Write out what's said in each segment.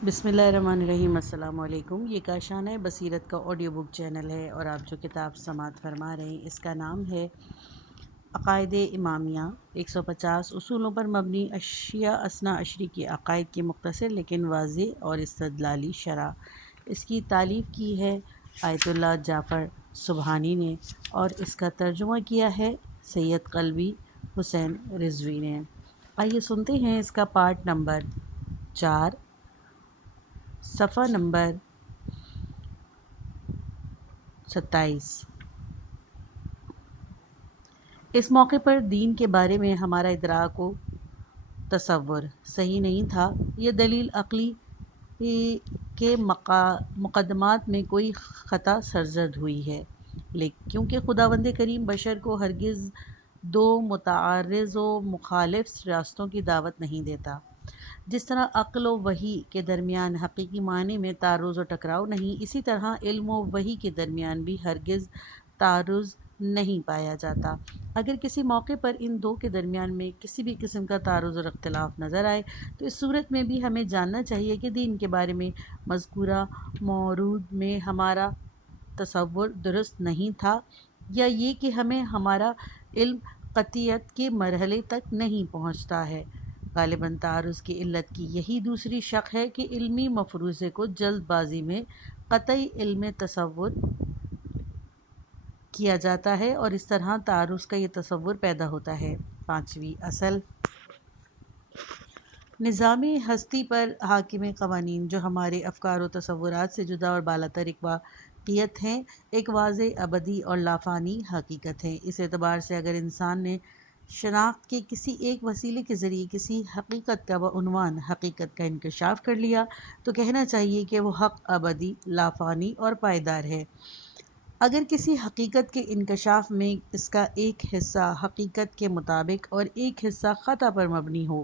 بسم اللہ الرحمن الرحیم۔ السلام علیکم۔ یہ کاشانہ بصیرت کا آڈیو بک چینل ہے اور آپ جو کتاب سماعت فرما رہے ہیں اس کا نام ہے عقائد امامیہ، 150 اصولوں پر مبنی اشیاء اثنا عشری کے عقائد کی مختصر لیکن واضح اور استدلالی شرح۔ اس کی تالیف کی ہے آیت اللہ جعفر سبحانی نے اور اس کا ترجمہ کیا ہے سید قلبی حسین رضوی نے۔ آئیے سنتے ہیں اس کا پارٹ نمبر 4، صفحہ نمبر 27۔ اس موقع پر دین کے بارے میں ہمارا ادراک و تصور صحیح نہیں تھا۔ یہ دلیل عقلی کے مقدمات میں کوئی خطا سرزد ہوئی ہے، کیونکہ خداوند کریم بشر کو ہرگز دو متعارض و مخالف راستوں کی دعوت نہیں دیتا۔ جس طرح عقل و وحی کے درمیان حقیقی معنی میں تعارض و ٹکراؤ نہیں، اسی طرح علم و وحی کے درمیان بھی ہرگز تعارض نہیں پایا جاتا۔ اگر کسی موقع پر ان دو کے درمیان میں کسی بھی قسم کا تعارض اور اختلاف نظر آئے تو اس صورت میں بھی ہمیں جاننا چاہیے کہ دین کے بارے میں مذکورہ مورود میں ہمارا تصور درست نہیں تھا، یا یہ کہ ہمارا علم قطعیت کے مرحلے تک نہیں پہنچتا ہے۔ غالباً تعارض کی علت کی یہی دوسری شق ہے کہ علمی مفروضے کو جلد بازی میں قطعی علم تصور کیا جاتا ہے اور اس طرح تعارض کا یہ تصور پیدا ہوتا ہے۔ پانچویں اصل، نظام ہستی پر حاکم قوانین جو ہمارے افکار و تصورات سے جدا اور بالاتر ایک واقعیت ہیں، ایک واضح ابدی اور لافانی حقیقت ہے۔ اس اعتبار سے اگر انسان نے شناخت کے کسی ایک وسیلے کے ذریعے کسی حقیقت کا بعنوان حقیقت کا انکشاف کر لیا تو کہنا چاہیے کہ وہ حق ابدی، لافانی اور پائیدار ہے۔ اگر کسی حقیقت کے انکشاف میں اس کا ایک حصہ حقیقت کے مطابق اور ایک حصہ خطا پر مبنی ہو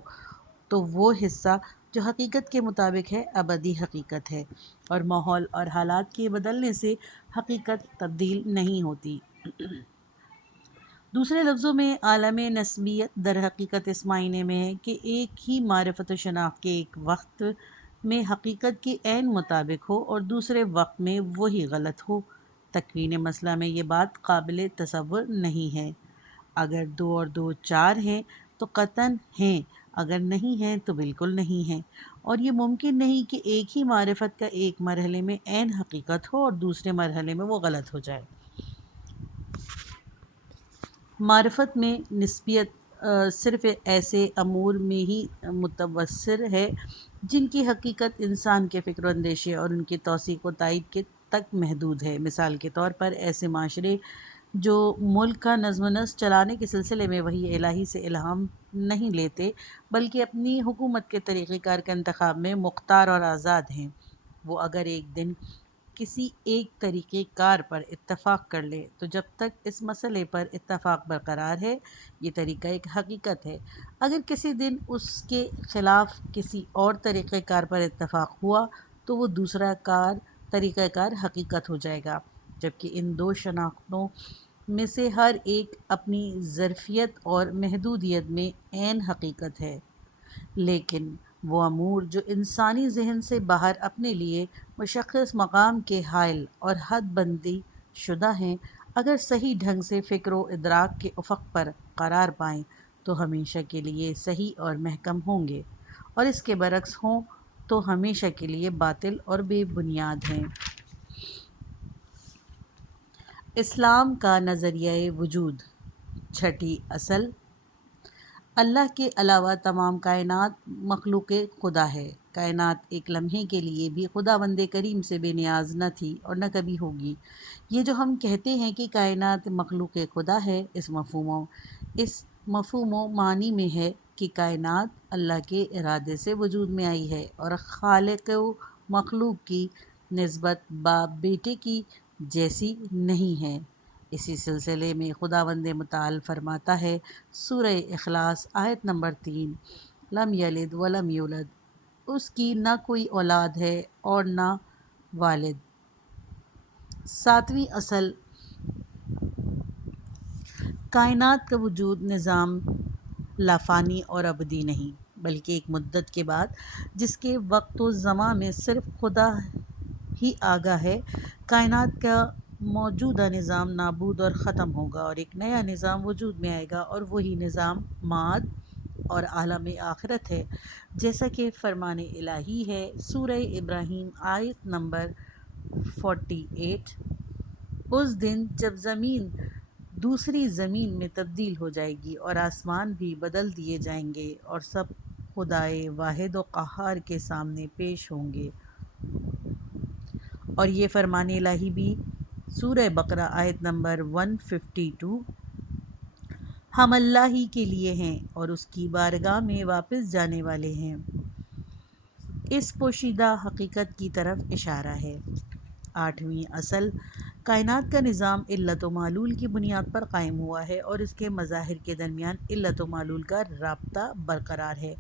تو وہ حصہ جو حقیقت کے مطابق ہے ابدی حقیقت ہے، اور ماحول اور حالات کے بدلنے سے حقیقت تبدیل نہیں ہوتی۔ دوسرے لفظوں میں عالم نسبیت در حقیقت اس معنی میں ہے کہ ایک ہی معرفت و شناخت کے ایک وقت میں حقیقت کے عین مطابق ہو اور دوسرے وقت میں وہی غلط ہو۔ تکوین مسئلہ میں یہ بات قابل تصور نہیں ہے۔ اگر 2 اور 2 4 ہیں تو قطعاً ہیں، اگر نہیں ہیں تو بالکل نہیں ہیں، اور یہ ممکن نہیں کہ ایک ہی معرفت کا ایک مرحلے میں عین حقیقت ہو اور دوسرے مرحلے میں وہ غلط ہو جائے۔ معرفت میں نسبیت صرف ایسے امور میں ہی متوسر ہے جن کی حقیقت انسان کے فکر و اندیشے اور ان کی توثیق و تائید کے تک محدود ہے۔ مثال کے طور پر ایسے معاشرے جو ملک کا نظم و نسق چلانے کے سلسلے میں وحی الہی سے الہام نہیں لیتے بلکہ اپنی حکومت کے طریقہ کار کے انتخاب میں مختار اور آزاد ہیں، وہ اگر ایک دن کسی ایک طریقہ کار پر اتفاق کر لے تو جب تک اس مسئلے پر اتفاق برقرار ہے یہ طریقہ ایک حقیقت ہے۔ اگر کسی دن اس کے خلاف کسی اور طریقہ کار پر اتفاق ہوا تو وہ دوسرا طریقہ کار حقیقت ہو جائے گا، جبکہ ان دو شناختوں میں سے ہر ایک اپنی ظرفیت اور محدودیت میں عین حقیقت ہے۔ لیکن وہ امور جو انسانی ذہن سے باہر اپنے لیے مشخص مقام کے حائل اور حد بندی شدہ ہیں، اگر صحیح ڈھنگ سے فکر و ادراک کے افق پر قرار پائیں تو ہمیشہ کے لیے صحیح اور محکم ہوں گے، اور اس کے برعکس ہوں تو ہمیشہ کے لیے باطل اور بے بنیاد ہیں۔ اسلام کا نظریہ وجود۔ چھٹی اصل، اللہ کے علاوہ تمام کائنات مخلوق خدا ہے۔ کائنات ایک لمحے کے لیے بھی خداوند کریم سے بے نیاز نہ تھی اور نہ کبھی ہوگی۔ یہ جو ہم کہتے ہیں کہ کائنات مخلوق خدا ہے، اس مفہوم و معنی میں ہے کہ کائنات اللہ کے ارادے سے وجود میں آئی ہے اور خالق و مخلوق کی نسبت باپ بیٹے کی جیسی نہیں ہے۔ اسی سلسلے میں خداوند متعال فرماتا ہے، سورہ اخلاص آیت نمبر 3، لم یلد ولم یولد، اس کی نہ کوئی اولاد ہے اور نہ والد۔ ساتویں اصل، کائنات کا وجود نظام لافانی اور ابدی نہیں بلکہ ایک مدت کے بعد جس کے وقت و زمان میں صرف خدا ہی آگاہ ہے، کائنات کا موجودہ نظام نابود اور ختم ہوگا اور ایک نیا نظام وجود میں آئے گا، اور وہی نظام معاد اور عالم آخرت ہے، جیسا کہ فرمان الہی ہے سورہ ابراہیم آیت نمبر 48۔ اس دن جب زمین دوسری زمین میں تبدیل ہو جائے گی اور آسمان بھی بدل دیے جائیں گے اور سب خدائے واحد و قہار کے سامنے پیش ہوں گے۔ اور یہ فرمان الہی بھی سورہ بقرہ آیت نمبر 152، ہم اللہ ہی کے لیے ہیں اور اس کی بارگاہ میں واپس جانے والے ہیں، اس پوشیدہ حقیقت کی طرف اشارہ ہے۔ 8ویں اصل، کائنات کا نظام علت و معلول کی بنیاد پر قائم ہوا ہے اور اس کے مظاہر کے درمیان علت و معلول کا رابطہ برقرار ہے۔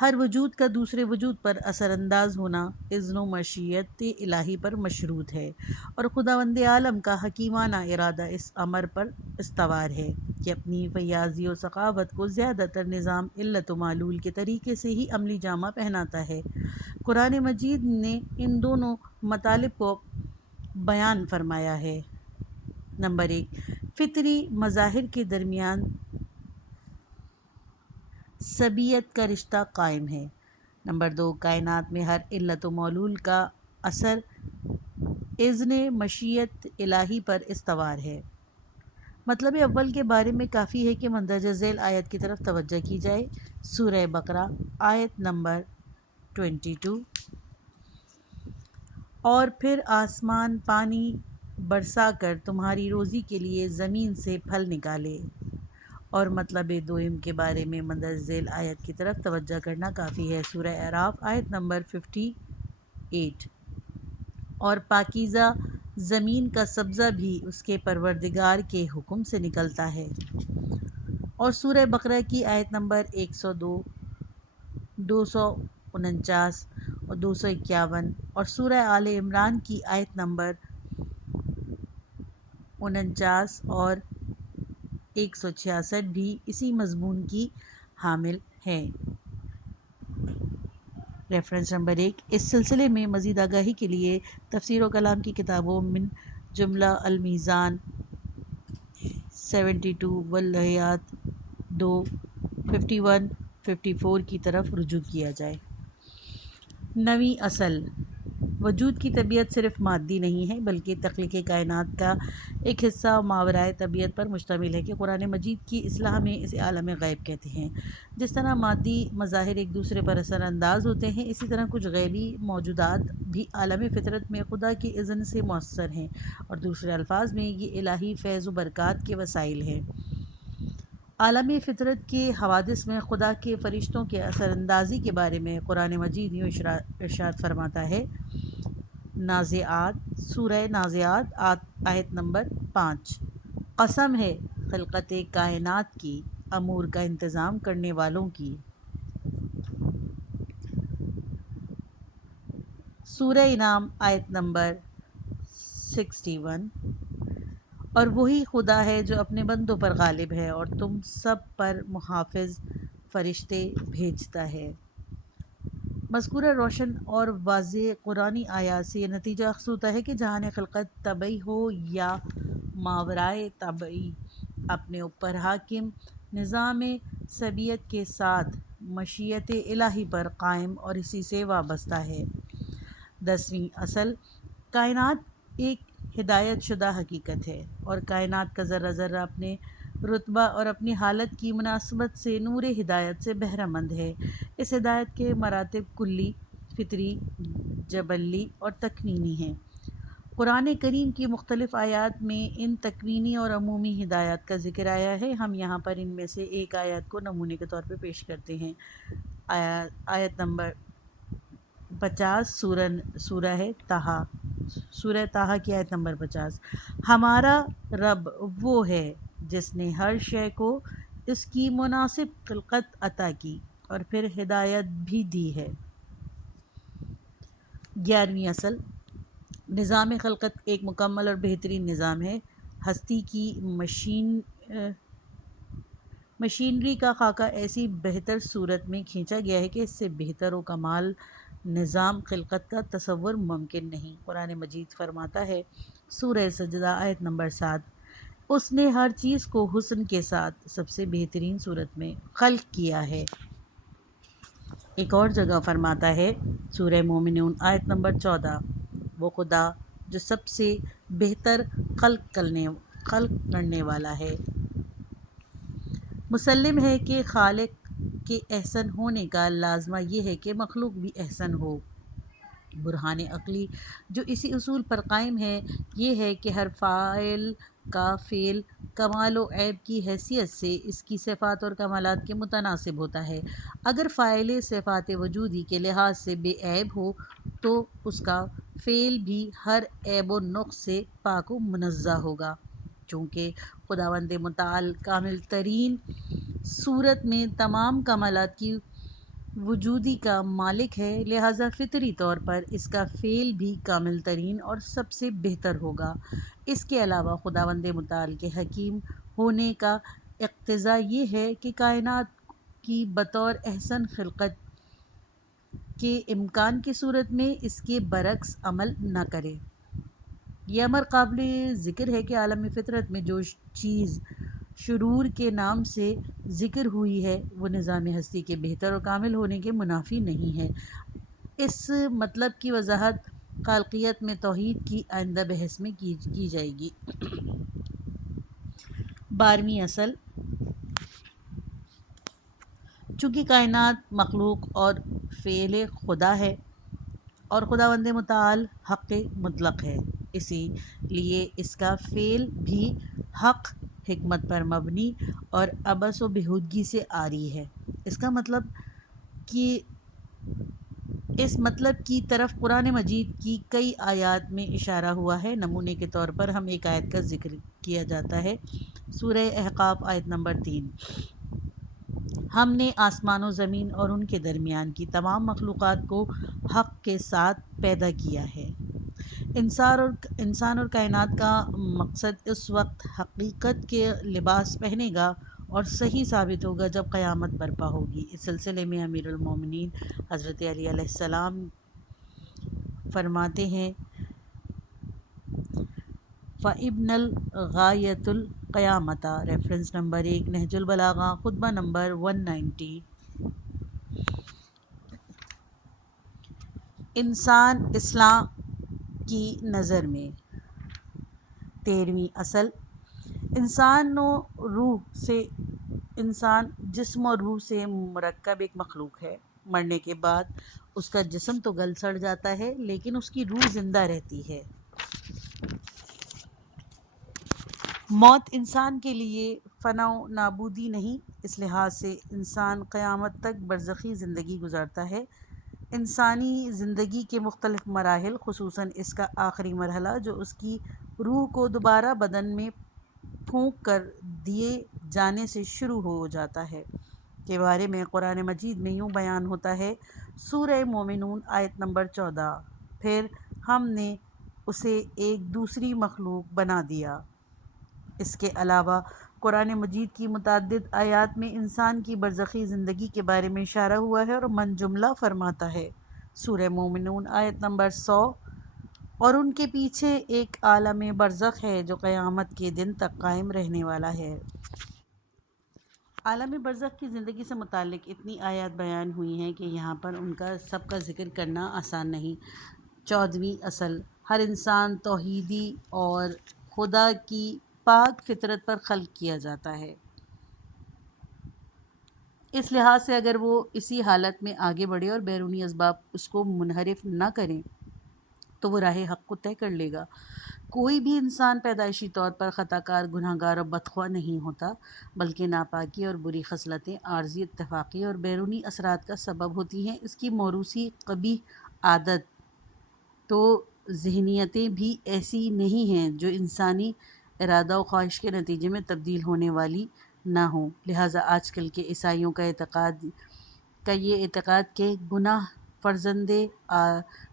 ہر وجود کا دوسرے وجود پر اثر انداز ہونا اذن و مشیت الہی پر مشروط ہے، اور خداوند عالم کا حکیمانہ ارادہ اس امر پر استوار ہے کہ اپنی فیاضی و سخاوت کو زیادہ تر نظام علت و معلول کے طریقے سے ہی عملی جامہ پہناتا ہے۔ قرآن مجید نے ان دونوں مطالب کو بیان فرمایا ہے۔ نمبر 1، فطری مظاہر کے درمیان سبیت کا رشتہ قائم ہے۔ نمبر 2، کائنات میں ہر علت و معلول کا اثر اذن مشیت الہی پر استوار ہے۔ مطلب اول کے بارے میں کافی ہے کہ مندرجہ ذیل آیت کی طرف توجہ کی جائے۔ سورہ بقرہ آیت نمبر 22، اور پھر آسمان پانی برسا کر تمہاری روزی کے لیے زمین سے پھل نکالے، اور مطلب دوئم کے بارے میں مندرجہ ذیل آیت کی طرف توجہ کرنا کافی ہے۔ سورہ اعراف آیت نمبر 58، اور پاکیزہ زمین کا سبزہ بھی اس کے پروردگار کے حکم سے نکلتا ہے۔ اور سورہ بقرہ کی آیت نمبر 102، 249 اور 251، اور سورہ آل عمران کی آیت نمبر 49 اور 166 بھی اسی مضمون کی حامل ہیں۔ ریفرنس نمبر 1، اس سلسلے میں مزید آگاہی کے لیے تفسیر و کلام کی کتابوں من جملہ المیزان 72 واللہیات 2 51 54 کی طرف رجوع کیا جائے۔ 9ویں اصل، وجود کی طبیعت صرف مادی نہیں ہے بلکہ تخلیق کائنات کا ایک حصہ ماورائے طبیعت پر مشتمل ہے کہ قرآن مجید کی اصطلاح میں اسے عالم غیب کہتے ہیں۔ جس طرح مادی مظاہر ایک دوسرے پر اثر انداز ہوتے ہیں، اسی طرح کچھ غیبی موجودات بھی عالم فطرت میں خدا کے اذن سے مؤثر ہیں، اور دوسرے الفاظ میں یہ الہی فیض و برکات کے وسائل ہیں۔ عالم فطرت کے حوادث میں خدا کے فرشتوں کے اثر اندازی کے بارے میں قرآن مجید یوں ارشاد فرماتا ہے۔ نازعات، سورہ نازعات آیت نمبر 5، قسم ہے خلقت کائنات کی، امور کا انتظام کرنے والوں کی۔ سورہ انعام آیت نمبر 61، اور وہی خدا ہے جو اپنے بندوں پر غالب ہے اور تم سب پر محافظ فرشتے بھیجتا ہے۔ مذکورہ روشن اور واضح قرآنی آیات سے یہ نتیجہ اخذ ہوتا ہے کہ جہان خلقت طبعی ہو یا ماورائے طبعی، اپنے اوپر حاکم نظام سبیت کے ساتھ مشیت الہی پر قائم اور اسی سے وابستہ ہے۔ 10ویں اصل، کائنات ایک ہدایت شدہ حقیقت ہے، اور کائنات کا ذرہ ذرہ اپنے رتبہ اور اپنی حالت کی مناسبت سے نور ہدایت سے بہرہ مند ہے۔ اس ہدایت کے مراتب کلی، فطری، جبلی اور تکوینی ہیں۔ قرآن کریم کی مختلف آیات میں ان تکوینی اور عمومی ہدایات کا ذکر آیا ہے۔ ہم یہاں پر ان میں سے ایک آیات کو نمونے کے طور پہ پیش کرتے ہیں۔ آیت نمبر 50، سورہ طٰہٰ، سورہ طٰہٰ کی آیت نمبر 50، ہمارا رب وہ ہے جس نے ہر شے کو اس کی مناسب خلقت عطا کی اور پھر ہدایت بھی دی ہے۔ 11ویں اصل، نظام خلقت ایک مکمل اور بہترین نظام ہے۔ ہستی کی مشینری کا خاکہ ایسی بہتر صورت میں کھینچا گیا ہے کہ اس سے بہتر و کمال نظام خلقت کا تصور ممکن نہیں۔ قرآن مجید فرماتا ہے سورہ سجدہ آیت نمبر 7، اس نے ہر چیز کو حسن کے ساتھ سب سے بہترین صورت میں خلق کیا ہے۔ ایک اور جگہ فرماتا ہے سورہ مومنون آیت نمبر 14، وہ خدا جو سب سے بہتر خلق کرنے والا ہے۔ مسلم ہے کہ خالق کے احسن ہونے کا لازمہ یہ ہے کہ مخلوق بھی احسن ہو۔ برہان عقلی جو اسی اصول پر قائم ہے یہ ہے کہ ہر فاعل کا فعل کمال و عیب کی حیثیت سے اس کی صفات اور کمالات کے متناسب ہوتا ہے۔ اگر فاعل صفات وجودی کے لحاظ سے بے عیب ہو تو اس کا فعل بھی ہر عیب و نقص سے پاک و منزہ ہوگا۔ چونکہ خداوند متعال کامل ترین صورت میں تمام کمالات کی وجودی کا مالک ہے، لہذا فطری طور پر اس کا فعل بھی کامل ترین اور سب سے بہتر ہوگا۔ اس کے علاوہ خداوند متعال کے حکیم ہونے کا اقتضا یہ ہے کہ کائنات کی بطور احسن خلقت کے امکان کی صورت میں اس کے برعکس عمل نہ کرے۔ یہ امر قابل ذکر ہے کہ عالم فطرت میں جو چیز شرور کے نام سے ذکر ہوئی ہے وہ نظام ہستی کے بہتر اور کامل ہونے کے منافی نہیں ہے۔ اس مطلب کی وضاحت خالقیت میں توحید کی آئندہ بحث میں کی جائے گی۔ 12ویں اصل، چونکہ کائنات مخلوق اور فعل خدا ہے اور خداوند متعال حق مطلق ہے، اسی لیے اس کا فعل بھی حق، حکمت پر مبنی اور عبث و بیہودگی سے عاری ہے۔ اس مطلب کی طرف قرآن مجید کی کئی آیات میں اشارہ ہوا ہے۔ نمونے کے طور پر ہم ایک آیت کا ذکر کیا جاتا ہے، سورہ احقاف آیت نمبر 3، ہم نے آسمان و زمین اور ان کے درمیان کی تمام مخلوقات کو حق کے ساتھ پیدا کیا ہے۔ انسان اور کائنات کا مقصد اس وقت حقیقت کے لباس پہنے گا اور صحیح ثابت ہوگا جب قیامت برپا ہوگی۔ اس سلسلے میں امیر المومنین حضرت علی علیہ السلام فرماتے ہیں فَإِبْنَ الْغَایَةُ الْقِیَامَةَ، ریفرنس نمبر 1 نہج البلاغہ، خطبہ نمبر 190۔ انسان اسلام کی نظر میں 13ویں اصل، انسان جسم اور روح سے مرکب ایک مخلوق ہے۔ مرنے کے بعد اس کا جسم تو گل سڑ جاتا ہے لیکن اس کی روح زندہ رہتی ہے۔ موت انسان کے لیے فنا و نابودی نہیں، اس لحاظ سے انسان قیامت تک برزخی زندگی گزارتا ہے۔ انسانی زندگی کے مختلف مراحل، خصوصاً اس کا آخری مرحلہ جو اس کی روح کو دوبارہ بدن میں پھونک کر دیے جانے سے شروع ہو جاتا ہے، کے بارے میں قرآن مجید میں یوں بیان ہوتا ہے سورہ مومنون آیت نمبر 14، پھر ہم نے اسے ایک دوسری مخلوق بنا دیا۔ اس کے علاوہ قرآن مجید کی متعدد آیات میں انسان کی برزخی زندگی کے بارے میں اشارہ ہوا ہے اور من جملہ فرماتا ہے سورہ مومنون آیت نمبر 100، اور ان کے پیچھے ایک عالم برزخ ہے جو قیامت کے دن تک قائم رہنے والا ہے۔ عالم برزخ کی زندگی سے متعلق اتنی آیات بیان ہوئی ہیں کہ یہاں پر ان کا سب کا ذکر کرنا آسان نہیں۔ 14ویں اصل، ہر انسان توحیدی اور خدا کی پاک فطرت پر خلق کیا جاتا ہے۔ اس لحاظ سے اگر وہ اسی حالت میں آگے بڑھے اور بیرونی اسباب اس کو منحرف نہ کریں تو وہ راہ حق کو طے کر لے گا۔ کوئی بھی انسان پیدائشی طور پر خطا کار، گناہ گار اور بدخواہ نہیں ہوتا، بلکہ ناپاکی اور بری خصلتیں عارضی، اتفاقی اور بیرونی اثرات کا سبب ہوتی ہیں۔ اس کی موروثی قبیح عادت تو ذہنیتیں بھی ایسی نہیں ہیں جو انسانی ارادہ و خواہش کے نتیجے میں تبدیل ہونے والی نہ ہوں، لہٰذا آج کل کے عیسائیوں کا یہ اعتقاد کہ گناہ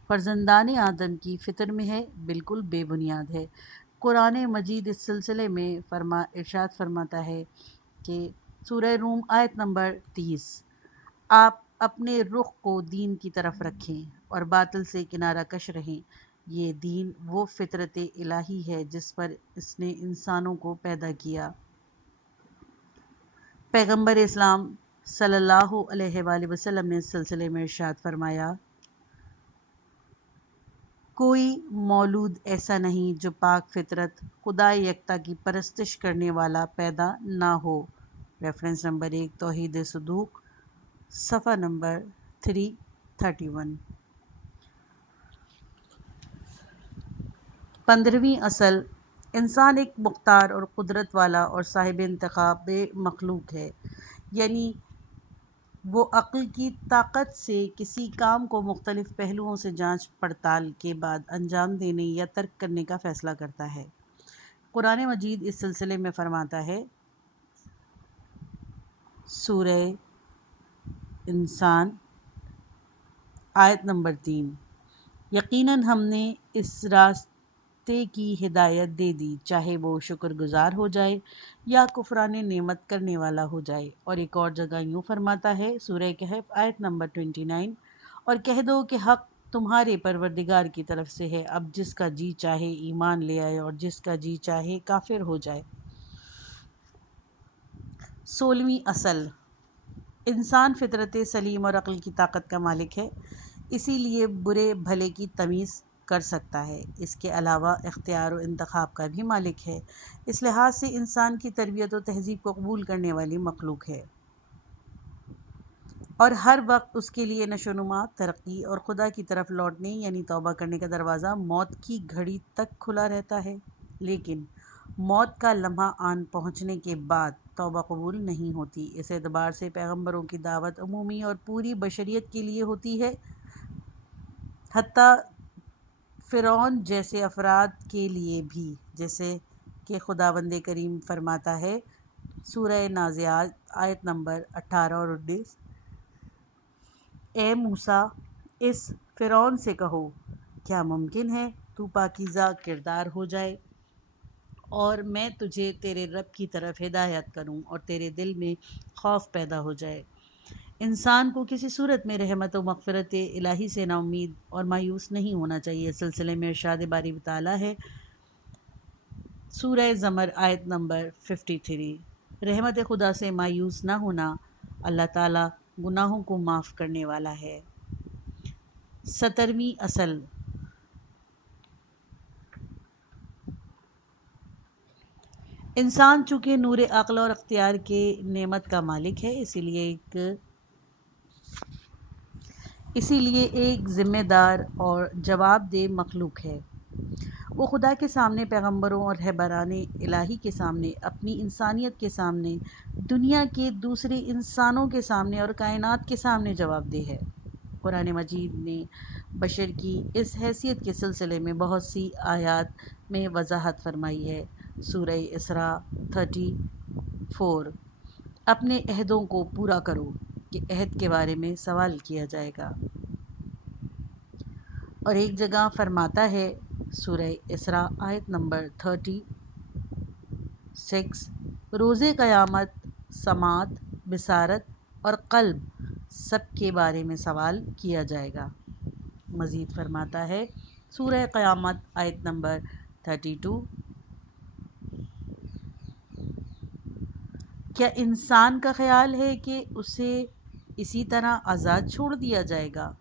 فرزندان آدم کی فطر میں ہے بالکل بے بنیاد ہے۔ قرآن مجید اس سلسلے میں ارشاد فرماتا ہے کہ سورہ روم آیت نمبر 30۔ آپ اپنے رخ کو دین کی طرف رکھیں اور باطل سے کنارہ کش رہیں، یہ دین وہ فطرت الہی ہے جس پر اس نے انسانوں کو پیدا کیا۔ پیغمبر اسلام صلی اللہ علیہ وآلہ وسلم نے اس سلسلے میں ارشاد فرمایا، کوئی مولود ایسا نہیں جو پاک فطرت خدا یکتا کی پرستش کرنے والا پیدا نہ ہو۔ ریفرنس نمبر 1 توحید صدوق، صفحہ نمبر 331۔ 15ویں اصل، انسان ایک مختار اور قدرت والا اور صاحب انتخاب مخلوق ہے، یعنی وہ عقل کی طاقت سے کسی کام کو مختلف پہلوؤں سے جانچ پڑتال کے بعد انجام دینے یا ترک کرنے کا فیصلہ کرتا ہے۔ قرآن مجید اس سلسلے میں فرماتا ہے، سورہ انسان آیت نمبر 3، یقیناً ہم نے اس راستے کی ہدایت دے دی، چاہے وہ شکر گزار ہو جائے یا کفران نعمت کرنے والا ہو جائے۔ اور ایک اور جگہ یوں فرماتا ہے، سورہ کہف آیت نمبر 29، اور کہہ دو کہ حق تمہارے پروردگار کی طرف سے ہے، اب جس کا جی چاہے ایمان لے آئے اور جس کا جی چاہے کافر ہو جائے۔ 16ویں اصل، انسان فطرت سلیم اور عقل کی طاقت کا مالک ہے، اسی لیے برے بھلے کی تمیز کر سکتا ہے۔ اس کے علاوہ اختیار و انتخاب کا بھی مالک ہے، اس لحاظ سے انسان کی تربیت و تہذیب کو قبول کرنے والی مخلوق ہے، اور ہر وقت اس کے لیے نشو و نما، ترقی اور خدا کی طرف لوٹنے یعنی توبہ کرنے کا دروازہ موت کی گھڑی تک کھلا رہتا ہے۔ لیکن موت کا لمحہ آن پہنچنے کے بعد توبہ قبول نہیں ہوتی۔ اس اعتبار سے پیغمبروں کی دعوت عمومی اور پوری بشریت کے لیے ہوتی ہے، حتیٰ فرعون جیسے افراد کے لیے بھی، جیسے کہ خداوند کریم فرماتا ہے، سورہ نازعات آیت نمبر 18 اور 19، اے موسیٰ، اس فرعون سے کہو، کیا ممکن ہے تو پاکیزہ کردار ہو جائے اور میں تجھے تیرے رب کی طرف ہدایت کروں اور تیرے دل میں خوف پیدا ہو جائے۔ انسان کو کسی صورت میں رحمت و مغفرت الہی سے نا امید اور مایوس نہیں ہونا چاہیے۔ اس سلسلے میں ارشاد باری تعالیٰ ہے، سورہ زمر آیت نمبر 53، رحمت خدا سے مایوس نہ ہونا، اللہ تعالیٰ گناہوں کو معاف کرنے والا ہے۔ 17ویں اصل، انسان چونکہ نور عقل اور اختیار کے نعمت کا مالک ہے، اسی لیے ایک ذمہ دار اور جواب دہ مخلوق ہے۔ وہ خدا کے سامنے، پیغمبروں اور رہبران الہی کے سامنے، اپنی انسانیت کے سامنے، دنیا کے دوسرے انسانوں کے سامنے اور کائنات کے سامنے جواب دہ ہے۔ قرآن مجید نے بشر کی اس حیثیت کے سلسلے میں بہت سی آیات میں وضاحت فرمائی ہے۔ سورہ اسراء 34، اپنے عہدوں کو پورا کرو کہ عہد کے بارے میں سوال کیا جائے گا۔ اور ایک جگہ فرماتا ہے، سورہ اسراء آیت نمبر 36، روز قیامت سماعت، بصارت اور قلب سب کے بارے میں سوال کیا جائے گا۔ مزید فرماتا ہے، سورہ قیامت آیت نمبر 32، کیا انسان کا خیال ہے کہ اسے اسی طرح آزاد چھوڑ دیا جائے گا؟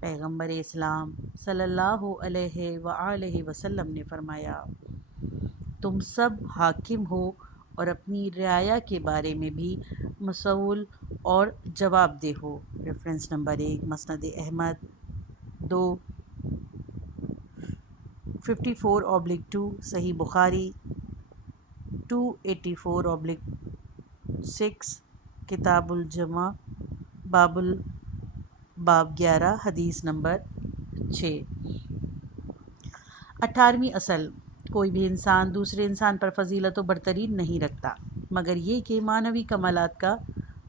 پیغمبر اسلام صلی اللہ علیہ وآلہ وسلم نے فرمایا، تم سب حاکم ہو اور اپنی رعایا کے بارے میں بھی مسئول اور جواب دہ ہو۔ ریفرنس نمبر 1 مسند احمد 254/2، صحیح بخاری 284/6، کتاب الجمع باب 11، حدیث نمبر 6۔ 18ویں اصل، کوئی بھی انسان دوسرے انسان پر فضیلت و برتری نہیں رکھتا مگر یہ کہ معنوی کمالات کا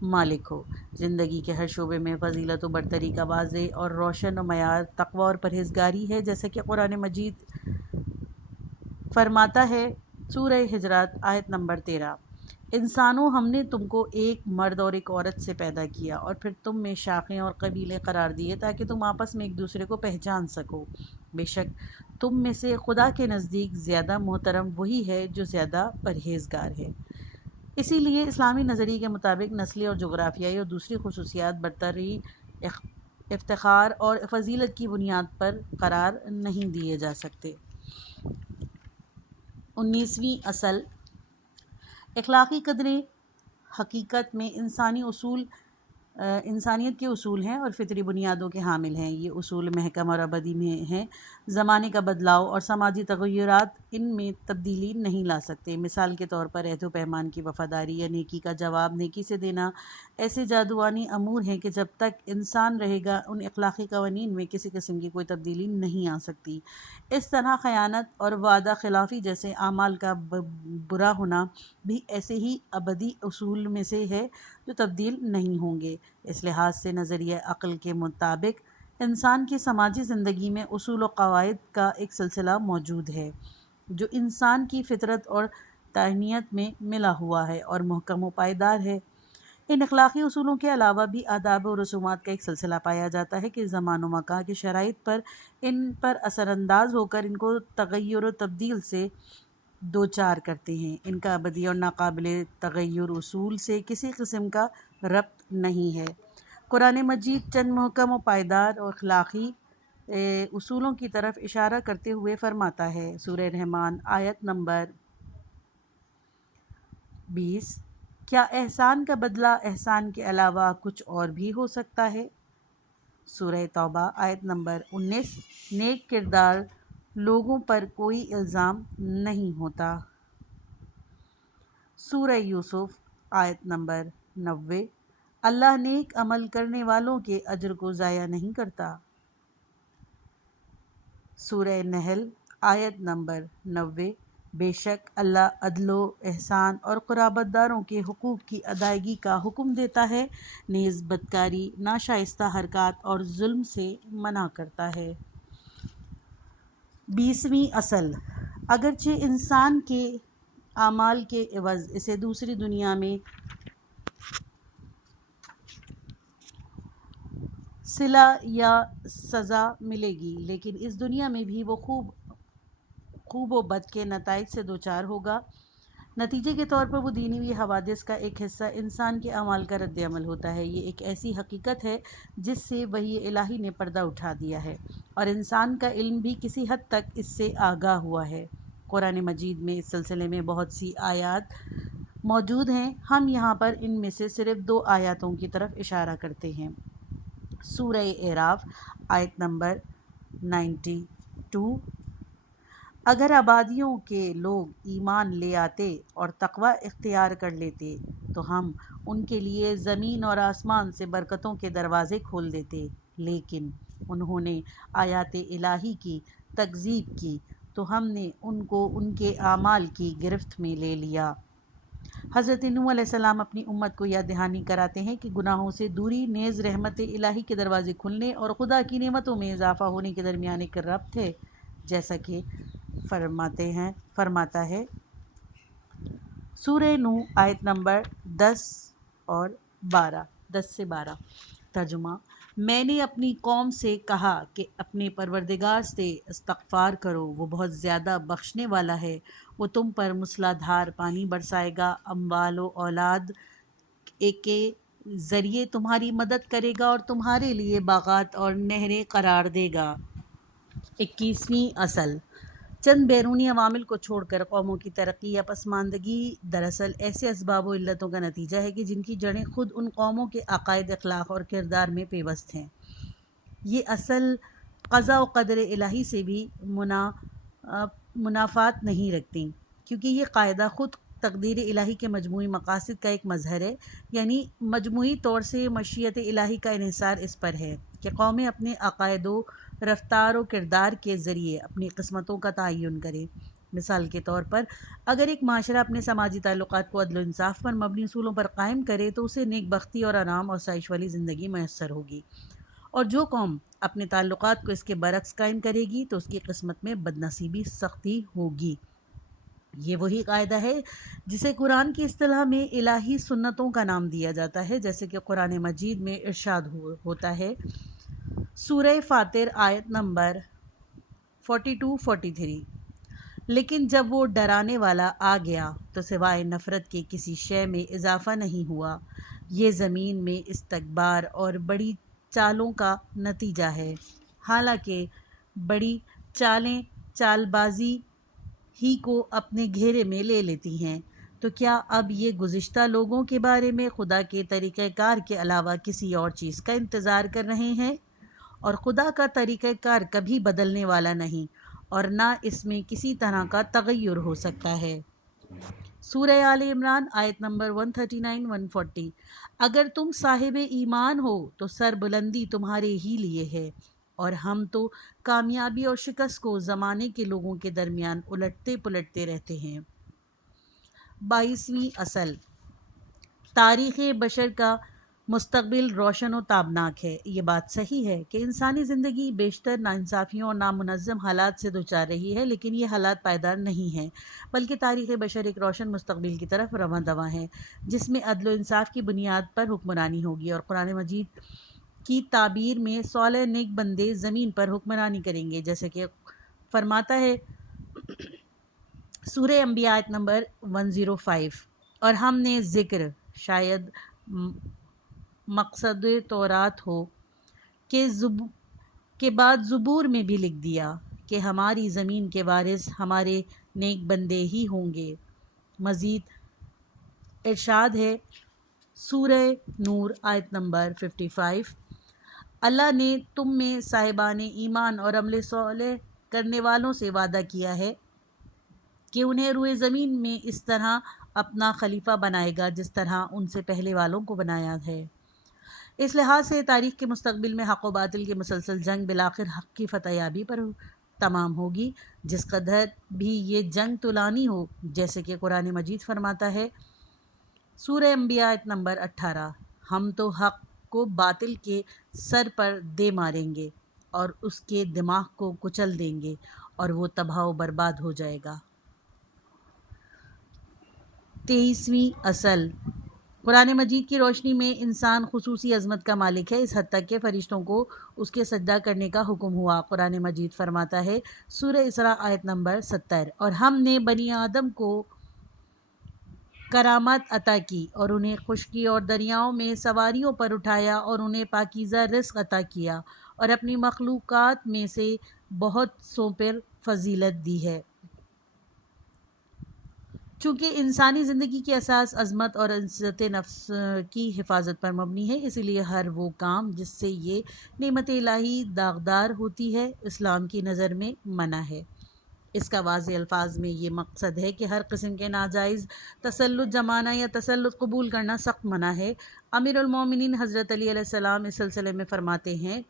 مالک ہو۔ زندگی کے ہر شعبے میں فضیلت و برتری کا واضح اور روشن معیار تقویٰ اور پرہیزگاری ہے، جیسا کہ قرآن مجید فرماتا ہے، سورہ حجرات آیت نمبر 13، انسانوں، ہم نے تم کو ایک مرد اور ایک عورت سے پیدا کیا اور پھر تم میں شاخیں اور قبیلے قرار دیے تاکہ تم آپس میں ایک دوسرے کو پہچان سکو۔ بے شک تم میں سے خدا کے نزدیک زیادہ محترم وہی ہے جو زیادہ پرہیزگار ہے۔ اسی لیے اسلامی نظریے کے مطابق نسلی اور جغرافیائی اور دوسری خصوصیات برتری، افتخار اور فضیلت کی بنیاد پر قرار نہیں دیے جا سکتے۔ 19ویں اصل، اخلاقی قدریں حقیقت میں انسانیت کے اصول ہیں اور فطری بنیادوں کے حامل ہیں۔ یہ اصول محکم اور ابدی میں ہیں۔ زمانے کا بدلاؤ اور سماجی تغیرات ان میں تبدیلی نہیں لا سکتے۔ مثال کے طور پر عہد و پیمان کی وفاداری یا نیکی کا جواب نیکی سے دینا ایسے جادوانی امور ہیں کہ جب تک انسان رہے گا ان اخلاقی قوانین میں کسی قسم کی کوئی تبدیلی نہیں آ سکتی۔ اس طرح خیانت اور وعدہ خلافی جیسے اعمال کا برا ہونا بھی ایسے ہی ابدی اصول میں سے ہے جو تبدیل نہیں ہوں گے۔ اس لحاظ سے نظریہ عقل کے مطابق انسان کی سماجی زندگی میں اصول و قواعد کا ایک سلسلہ موجود ہے جو انسان کی فطرت اور طبیعت میں ملا ہوا ہے اور محکم و پائیدار ہے۔ ان اخلاقی اصولوں کے علاوہ بھی آداب و رسومات کا ایک سلسلہ پایا جاتا ہے کہ زمان و مکان کی شرائط پر ان پر اثر انداز ہو کر ان کو تغیر و تبدیل سے دوچار کرتے ہیں۔ ان کا ابدی اور ناقابل تغیر اصول سے کسی قسم کا ربط نہیں ہے۔ قرآن مجید چند محکم و پائیدار اور اخلاقی اصولوں کی طرف اشارہ کرتے ہوئے فرماتا ہے۔ سورہ رحمان آیت نمبر 20، کیا احسان کا بدلہ احسان کے علاوہ کچھ اور بھی ہو سکتا ہے؟ سورہ توبہ آیت نمبر 19، نیک کردار لوگوں پر کوئی الزام نہیں ہوتا۔ سورہ یوسف آیت نمبر 90، اللہ نیک عمل کرنے والوں کے اجر کو ضائع نہیں کرتا۔ سورہ نحل آیت نمبر 90، بے شک اللہ عدل و احسان اور قرابت داروں کے حقوق کی ادائیگی کا حکم دیتا ہے، نیز بدکاری، ناشائستہ حرکات اور ظلم سے منع کرتا ہے۔ 20ویں اصل، اگرچہ انسان کے اعمال کے عوض اسے دوسری دنیا میں صلہ یا سزا ملے گی، لیکن اس دنیا میں بھی وہ خوب و بد کے نتائج سے دوچار ہوگا۔ نتیجے کے طور پر وہ دینی ہوئی حوادث کا ایک حصہ انسان کے اعمال کا رد عمل ہوتا ہے۔ یہ ایک ایسی حقیقت ہے جس سے وحی الہی نے پردہ اٹھا دیا ہے اور انسان کا علم بھی کسی حد تک اس سے آگاہ ہوا ہے۔ قرآن مجید میں اس سلسلے میں بہت سی آیات موجود ہیں۔ ہم یہاں پر ان میں سے صرف 2 آیاتوں کی طرف اشارہ کرتے ہیں۔ سورہ اعراف آیت نمبر 92، اگر آبادیوں کے لوگ ایمان لے آتے اور تقوی اختیار کر لیتے تو ہم ان کے لیے زمین اور آسمان سے برکتوں کے دروازے کھول دیتے، لیکن انہوں نے آیات الہی کی تکذیب کی تو ہم نے ان کو ان کے اعمال کی گرفت میں لے لیا۔ حضرت نوح علیہ السلام اپنی امت کو یاد دہانی کراتے ہیں کہ گناہوں سے دوری نیز رحمت الہی کے دروازے کھلنے اور خدا کی نعمتوں میں اضافہ ہونے کے درمیان ایک ربط ہے، جیسا کہ فرماتا ہے۔ سورہ نوح آیت نمبر 10 سے 12، ترجمہ، میں نے اپنی قوم سے کہا کہ اپنے پروردگار سے استغفار کرو، وہ بہت زیادہ بخشنے والا ہے، وہ تم پر موسلا دھار پانی برسائے گا، اموال و اولاد کے ذریعے تمہاری مدد کرے گا اور تمہارے لیے باغات اور نہریں قرار دے گا۔ 21ویں اصل، چند بیرونی عوامل کو چھوڑ کر قوموں کی ترقی یا پسماندگی دراصل ایسے اسباب و علتوں کا نتیجہ ہے کہ جن کی جڑیں خود ان قوموں کے عقائد، اخلاق اور کردار میں پیوست ہیں۔ یہ اصل قضاء و قدر الہی سے بھی منافات نہیں رکھتی، کیونکہ یہ قاعدہ خود تقدیر الہی کے مجموعی مقاصد کا ایک مظہر ہے، یعنی مجموعی طور سے مشیت الہی کا انحصار اس پر ہے کہ قومیں اپنے عقائد و رفتار و کردار کے ذریعے اپنی قسمتوں کا تعین کریں۔ مثال کے طور پر اگر ایک معاشرہ اپنے سماجی تعلقات کو عدل و انصاف پر مبنی اصولوں پر قائم کرے تو اسے نیک بختی اور آرام اور عائش والی زندگی میسر ہوگی، اور جو قوم اپنے تعلقات کو اس کے برعکس قائم کرے گی تو اس کی قسمت میں بدنصیبی سختی ہوگی۔ یہ وہی قاعدہ ہے جسے قرآن کی اصطلاح میں الہی سنتوں کا نام دیا جاتا ہے، جیسے کہ قرآن مجید میں ارشاد ہوتا ہے سورہ فاطر آیت نمبر 42-43، لیکن جب وہ ڈرانے والا آ گیا تو سوائے نفرت کے کسی شے میں اضافہ نہیں ہوا، یہ زمین میں استکبار اور بڑی چالوں کا نتیجہ ہے، حالانکہ بڑی چالیں چال بازی ہی کو اپنے گھیرے میں لے لیتی ہیں۔ تو کیا اب یہ گزشتہ لوگوں کے بارے میں خدا کے طریقہ کار کے علاوہ کسی اور چیز کا انتظار کر رہے ہیں؟ اور خدا کا طریقہ کار کبھی بدلنے والا نہیں اور نہ اس میں کسی طرح کا تغیر ہو سکتا ہے۔ سورہ آل عمران آیت نمبر 139-140، اگر تم صاحب ایمان ہو تو سر بلندی تمہارے ہی لیے ہے، اور ہم تو کامیابی اور شکست کو زمانے کے لوگوں کے درمیان الٹتے پلٹتے رہتے ہیں۔ 22ویں اصل، تاریخ بشر کا مستقبل روشن و تابناک ہے۔ یہ بات صحیح ہے کہ انسانی زندگی بیشتر ناانصافیوں اور نامنظم حالات سے دوچار رہی ہے، لیکن یہ حالات پائیدار نہیں ہیں، بلکہ تاریخ بشر ایک روشن مستقبل کی طرف رواں دواں ہے، جس میں عدل و انصاف کی بنیاد پر حکمرانی ہوگی، اور قرآن مجید کی تعبیر میں صالح نیک بندے زمین پر حکمرانی کریں گے، جیسے کہ فرماتا ہے سورہ انبیاء آیت نمبر 105، اور ہم نے ذکر، شاید مقصد تورات ہو، کے بعد زبور میں بھی لکھ دیا کہ ہماری زمین کے وارث ہمارے نیک بندے ہی ہوں گے۔ مزید ارشاد ہے سورہ نور آیت نمبر 55، اللہ نے تم میں صاحبان ایمان اور عمل صالح کرنے والوں سے وعدہ کیا ہے کہ انہیں روئے زمین میں اس طرح اپنا خلیفہ بنائے گا جس طرح ان سے پہلے والوں کو بنایا ہے۔ اس لحاظ سے تاریخ کے مستقبل میں حق و باطل کی مسلسل جنگ بالآخر حق کی فتح یابی پر تمام ہوگی، جس قدر بھی یہ جنگ طولانی ہو، جیسے کہ قرآن مجید فرماتا ہے سورہ انبیاء آیت نمبر 18، ہم تو حق کو باطل کے سر پر دے ماریں گے اور اس کے دماغ کو کچل دیں گے اور وہ تباہ و برباد ہو جائے گا۔ 23ویں اصل، قرآن مجید کی روشنی میں انسان خصوصی عظمت کا مالک ہے، اس حد تک کہ فرشتوں کو اس کے سجدہ کرنے کا حکم ہوا۔ قرآن مجید فرماتا ہے سورہ اسراء آیت نمبر 70، اور ہم نے بنی آدم کو کرامت عطا کی اور انہیں خشکی اور دریاؤں میں سواریوں پر اٹھایا اور انہیں پاکیزہ رزق عطا کیا اور اپنی مخلوقات میں سے بہت سوں پر فضیلت دی ہے۔ چونکہ انسانی زندگی کی اساس عظمت اور عزت نفس کی حفاظت پر مبنی ہے، اسی لیے ہر وہ کام جس سے یہ نعمت الہی داغدار ہوتی ہے اسلام کی نظر میں منع ہے۔ اس کا واضح الفاظ میں یہ مقصد ہے کہ ہر قسم کے ناجائز تسلط جمانا یا تسلط قبول کرنا سخت منع ہے۔ امیر المومنین حضرت علی علیہ السلام اس سلسلے میں فرماتے ہیں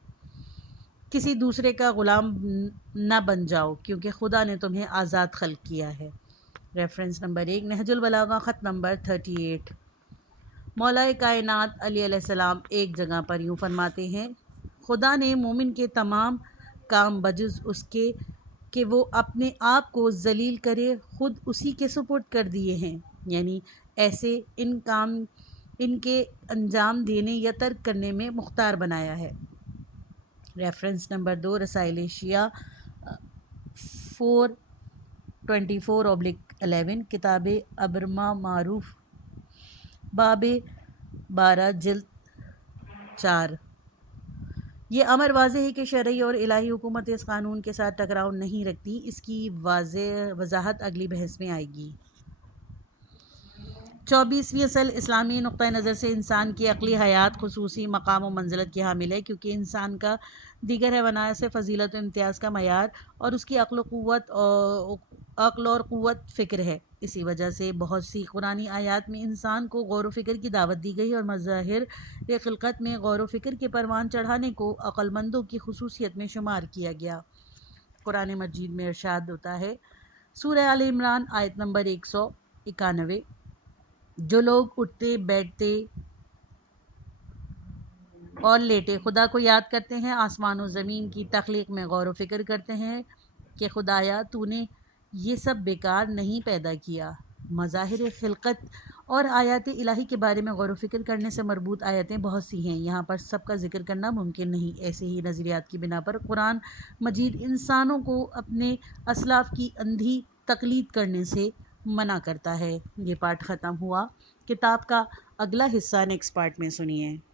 کسی دوسرے کا غلام نہ بن جاؤ کیونکہ خدا نے تمہیں آزاد خلق کیا ہے۔ ریفرنس نمبر 1 نہج البلاغہ خط نمبر 38۔ مولا کائنات علی علیہ السلام ایک جگہ پر یوں فرماتے ہیں خدا نے مومن کے تمام کام بجز اس کے کہ وہ اپنے آپ کو ذلیل کرے خود اسی کے سپرد کر دیے ہیں، یعنی ایسے ان کے انجام دینے یا ترک کرنے میں مختار بنایا ہے۔ ریفرنس نمبر 2 رسائل شیعہ 424/11، کتاب ابرما معروف، باب 12 جلد 4۔ یہ امر واضح ہے کہ شرعی اور الہی حکومت اس قانون کے ساتھ ٹکراؤ نہیں رکھتی، اس کی وضاحت اگلی بحث میں آئے گی۔ 24ویں اصل، اسلامی نقطہ نظر سے انسان کی عقلی حیات خصوصی مقام و منزلت کی حامل ہے، کیونکہ انسان کا دیگر حیوانات سے فضیلت و امتیاز کا معیار اور اس کی عقل اور قوت فکر ہے۔ اسی وجہ سے بہت سی قرآنی آیات میں انسان کو غور و فکر کی دعوت دی گئی اور مظاہر خلقت میں غور و فکر کے پروان چڑھانے کو عقل مندوں کی خصوصیت میں شمار کیا گیا۔ قرآن مجید میں ارشاد ہوتا ہے سورہ آل عمران آیت نمبر 191، جو لوگ اٹھتے بیٹھتے اور لیٹے خدا کو یاد کرتے ہیں، آسمان و زمین کی تخلیق میں غور و فکر کرتے ہیں کہ خدایا تو نے یہ سب بیکار نہیں پیدا کیا۔ مظاہر خلقت اور آیات الہی کے بارے میں غور و فکر کرنے سے مربوط آیتیں بہت سی ہیں، یہاں پر سب کا ذکر کرنا ممکن نہیں۔ ایسے ہی نظریات کی بنا پر قرآن مجید انسانوں کو اپنے اسلاف کی اندھی تقلید کرنے سے منع کرتا ہے۔ یہ پارٹ ختم ہوا۔ کتاب کا اگلا حصہ نیکسٹ پارٹ میں سنیے۔